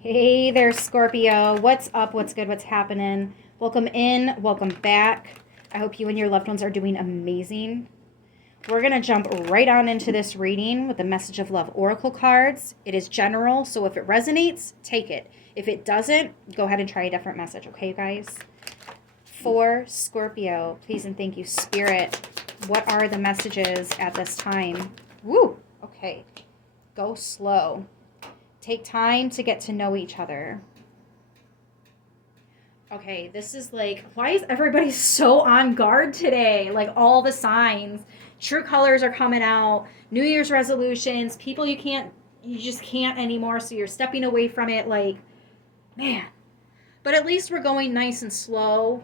Hey there, Scorpio. What's up? What's good? What's happening? Welcome in. Welcome back. I hope you and your loved ones are doing amazing. We're going to jump right on into this reading with the Message of Love Oracle cards. It is general, so if it resonates, take it. If it doesn't, go ahead and try a different message, okay, you guys? For Scorpio, please and thank you, Spirit. What are the messages at this time? Woo! Okay. Go slow. Take time to get to know each other. Okay, this is like, why is everybody so on guard today? Like all the signs, true colors are coming out, New Year's resolutions, people you just can't anymore, so you're stepping away from it like, man. But at least we're going nice and slow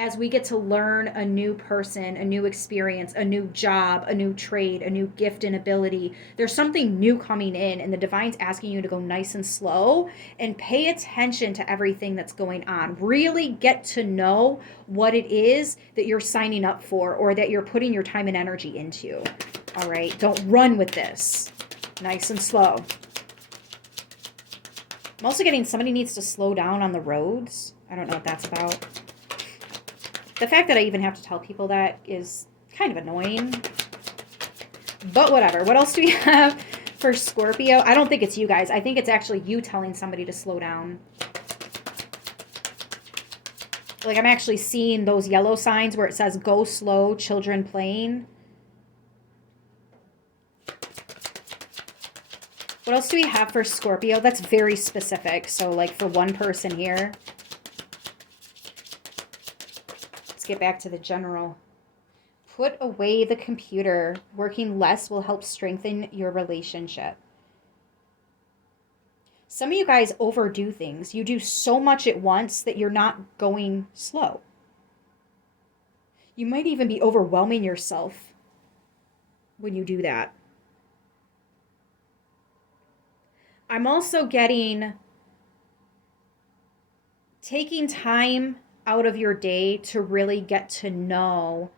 as we get to learn a new person, a new experience, a new job, a new trade, a new gift and ability. There's something new coming in, and the divine's asking you to go nice and slow and pay attention to everything that's going on. Really get to know what it is that you're signing up for or that you're putting your time and energy into. All right, don't run with this. Nice and slow. I'm also getting somebody needs to slow down on the roads. I don't know what that's about. The fact that I even have to tell people that is kind of annoying. But whatever. What else do we have for Scorpio? I don't think it's you guys. I think it's actually you telling somebody to slow down. Like I'm actually seeing those yellow signs where it says go slow, children playing. What else do we have for Scorpio? That's very specific. So like for one person here. Get back to the general. Put away the computer. Working less will help strengthen your relationship. Some of you guys overdo things. You do so much at once that you're not going slow. You might even be overwhelming yourself when you do that. I'm also getting taking time out of your day to really get to know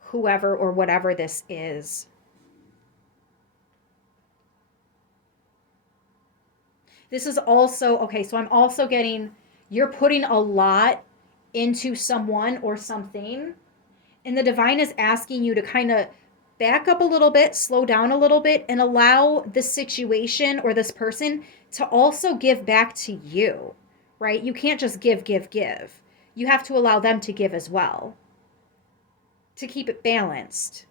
whoever or whatever this is. This is also, okay, so I'm also getting, you're putting a lot into someone or something, and the divine is asking you to kind of back up a little bit, slow down a little bit, and allow this situation or this person to also give back to you, right? You can't just give, give, give. You have to allow them to give as well to keep it balanced.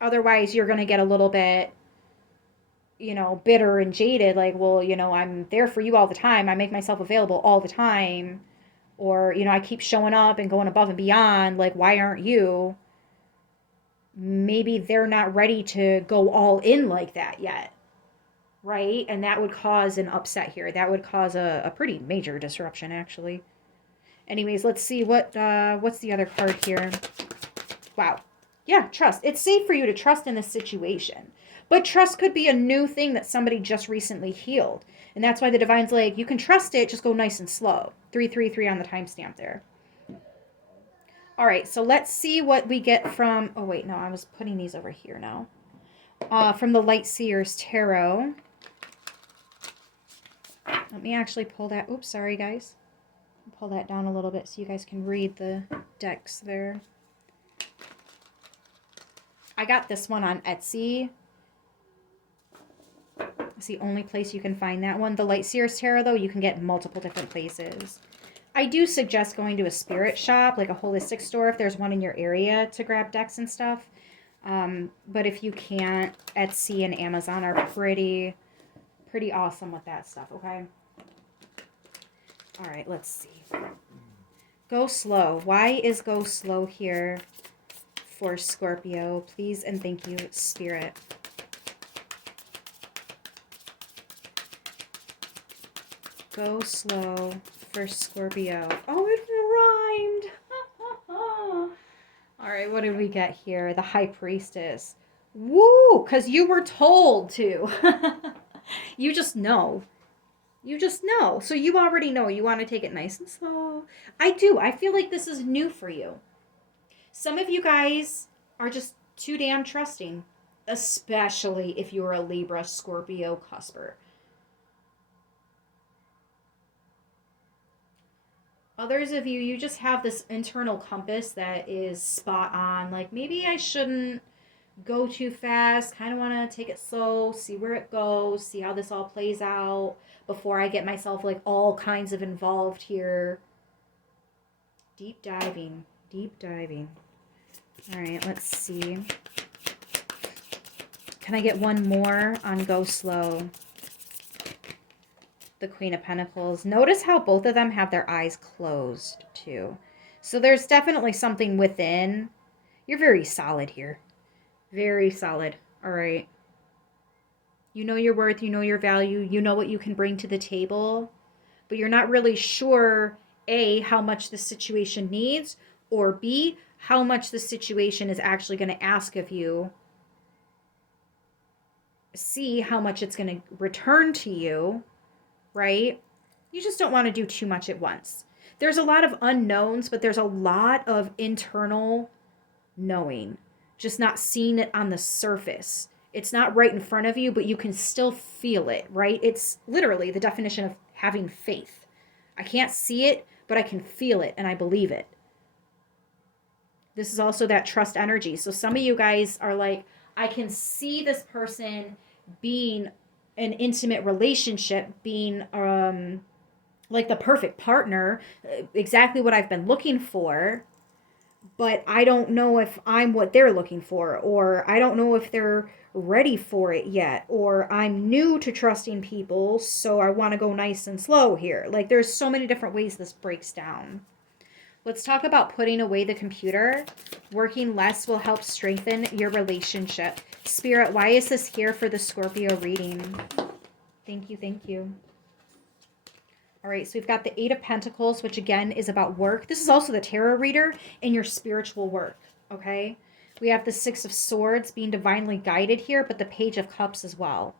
Otherwise, you're going to get a little bit, bitter and jaded. Like, well, I'm there for you all the time. I make myself available all the time. Or, I keep showing up and going above and beyond. Like, why aren't you? Maybe they're not ready to go all in like that yet. Right? And that would cause an upset here. That would cause a pretty major disruption, actually. Anyways, let's see what's the other card here. Wow. Yeah, trust. It's safe for you to trust in this situation. But trust could be a new thing that somebody just recently healed. And that's why the divine's like, you can trust it, just go nice and slow. 333 on the timestamp there. All right, so let's see what we get from, oh wait, no, I was putting these over here now. From the Light Seers Tarot. Let me actually pull that, oops, sorry guys. Pull that down a little bit so you guys can read the decks there. I got this one on Etsy. It's the only place you can find that one. The Light Seers Tarot, though, you can get multiple different places. I do suggest going to a spirit shop, like a holistic store, if there's one in your area, to grab decks and stuff. But if you can't, Etsy and Amazon are pretty awesome with that stuff, okay? All right, let's see. Go slow. Why is go slow here for Scorpio? Please and thank you, Spirit. Go slow for Scorpio. Oh, it rhymed. All right, what did we get here? The High Priestess. Woo, because you were told to. You just know. You just know. So you already know you want to take it nice and slow. I do. I feel like this is new for you. Some of you guys are just too damn trusting, especially if you're a Libra, Scorpio, cusper. Others of you, you just have this internal compass that is spot on. Like, maybe I shouldn't go too fast. Kind of want to take it slow, see where it goes, see how this all plays out before I get myself like all kinds of involved here. Deep diving, deep diving. All right, let's see. Can I get one more on Go Slow? The Queen of Pentacles. Notice how both of them have their eyes closed too. So there's definitely something within. You're very solid here. Very solid. All right. You know your worth, you know your value, you know what you can bring to the table, but you're not really sure, A, how much the situation needs, or B, how much the situation is actually going to ask of you. C, how much it's going to return to you, right? You just don't want to do too much at once. There's a lot of unknowns, but there's a lot of internal knowing, just not seeing it on the surface. It's not right in front of you, but you can still feel it, right? It's literally the definition of having faith. I can't see it, but I can feel it and I believe it. This is also that trust energy. So some of you guys are like, I can see this person being an intimate relationship, being like the perfect partner, exactly what I've been looking for, but I don't know if I'm what they're looking for, or I don't know if they're ready for it yet, or I'm new to trusting people, so I want to go nice and slow here. Like, there's so many different ways this breaks down. Let's talk about putting away the computer. Working less will help strengthen your relationship. Spirit, why is this here for the Scorpio reading? Thank you, thank you. All right, so we've got the Eight of Pentacles, which again is about work. This is also the tarot reader in your spiritual work, okay? We have the Six of Swords being divinely guided here, but the Page of Cups as well.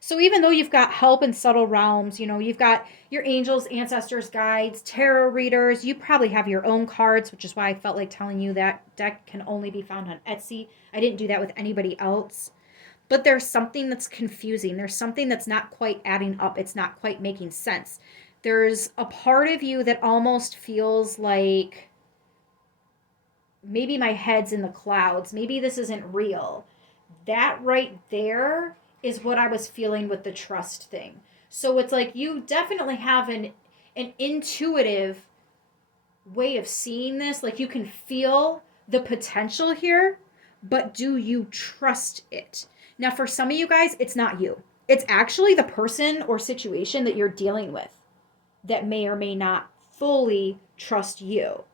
So even though you've got help in subtle realms, you know, you've got your angels, ancestors, guides, tarot readers, you probably have your own cards, which is why I felt like telling you that deck can only be found on Etsy. I didn't do that with anybody else. But there's something that's confusing. There's something that's not quite adding up. It's not quite making sense. There's a part of you that almost feels like maybe my head's in the clouds. Maybe this isn't real. That right there is what I was feeling with the trust thing. So it's like you definitely have an intuitive way of seeing this. Like, you can feel the potential here, but do you trust it? Now, for some of you guys, it's not you. It's actually the person or situation that you're dealing with that may or may not fully trust you.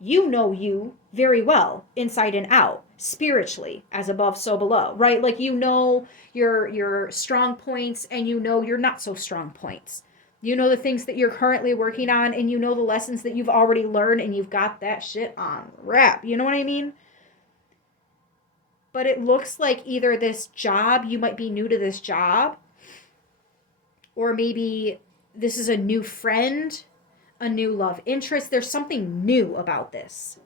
You know you very well, inside and out, spiritually, as above, so below, right? Like, you know your strong points and you know your not so strong points. You know the things that you're currently working on, and you know the lessons that you've already learned, and you've got that shit on wrap. You know what I mean? But it looks like either this job, you might be new to this job, or maybe this is a new friend, a new love interest. There's something new about this.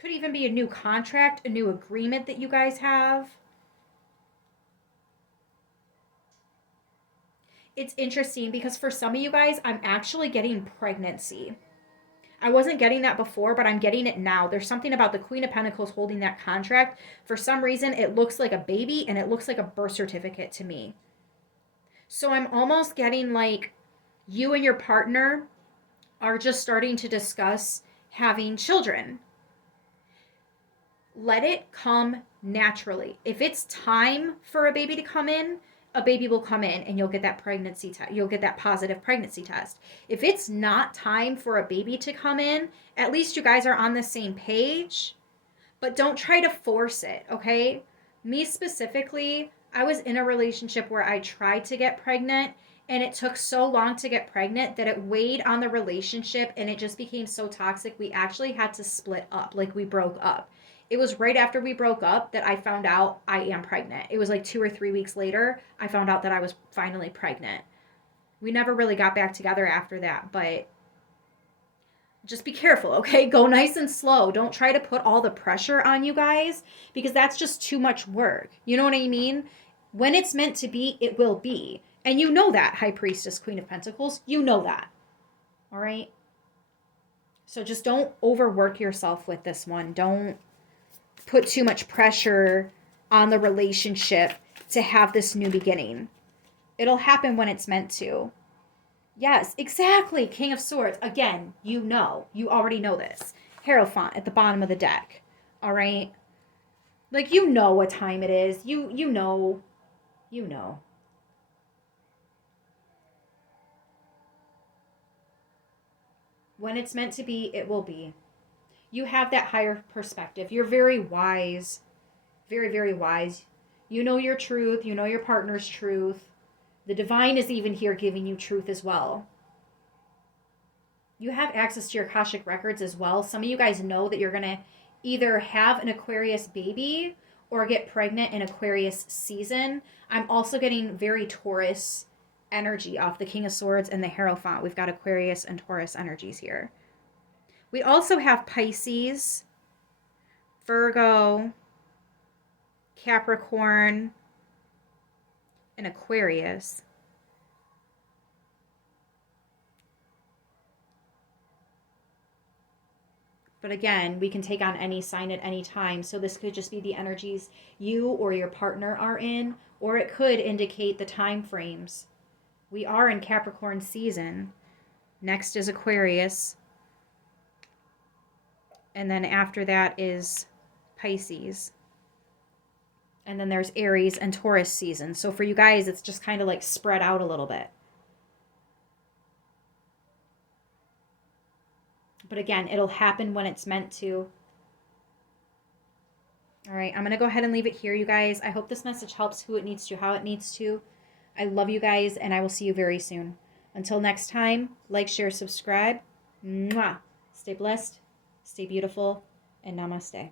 Could even be a new contract, a new agreement that you guys have. It's interesting because for some of you guys, I'm actually getting pregnancy. I wasn't getting that before, but I'm getting it now. There's something about the Queen of Pentacles holding that contract. For some reason, it looks like a baby and it looks like a birth certificate to me. So I'm almost getting like you and your partner are just starting to discuss having children. Let it come naturally. If it's time for a baby to come in, a baby will come in and you'll get that pregnancy test. You'll get that positive pregnancy test. If it's not time for a baby to come in, at least you guys are on the same page, but don't try to force it, okay? Me specifically, I was in a relationship where I tried to get pregnant, and it took so long to get pregnant that it weighed on the relationship and it just became so toxic. We actually had to split up, like we broke up. It was right after we broke up that I found out I am pregnant. It was like 2 or 3 weeks later, I found out that I was finally pregnant. We never really got back together after that, but just be careful, okay? Go nice and slow. Don't try to put all the pressure on you guys, because that's just too much work. You know what I mean? When it's meant to be, it will be. And you know that, High Priestess, Queen of Pentacles. You know that. All right. So just don't overwork yourself with this one. Don't put too much pressure on the relationship to have this new beginning. It'll happen when it's meant to. Yes, exactly. King of Swords. Again, you already know this. Hierophant at the bottom of the deck. All right. Like, you know what time it is. You know. You know. When it's meant to be, it will be. You have that higher perspective. You're very wise. Very, very wise. You know your truth. You know your partner's truth. The divine is even here giving you truth as well. You have access to your Akashic records as well. Some of you guys know that you're going to either have an Aquarius baby or get pregnant in Aquarius season. I'm also getting very Taurus energy off the King of Swords and the Hierophant. We've got Aquarius and Taurus energies here. We also have Pisces, Virgo, Capricorn, and Aquarius. But again, we can take on any sign at any time. So this could just be the energies you or your partner are in, or it could indicate the time frames. We are in Capricorn season. Next is Aquarius. And then after that is Pisces. And then there's Aries and Taurus season. So for you guys, it's just kind of like spread out a little bit. But again, it'll happen when it's meant to. All right, I'm going to go ahead and leave it here, you guys. I hope this message helps who it needs to, how it needs to. I love you guys, and I will see you very soon. Until next time, like, share, subscribe. Mwah. Stay blessed, stay beautiful, and namaste.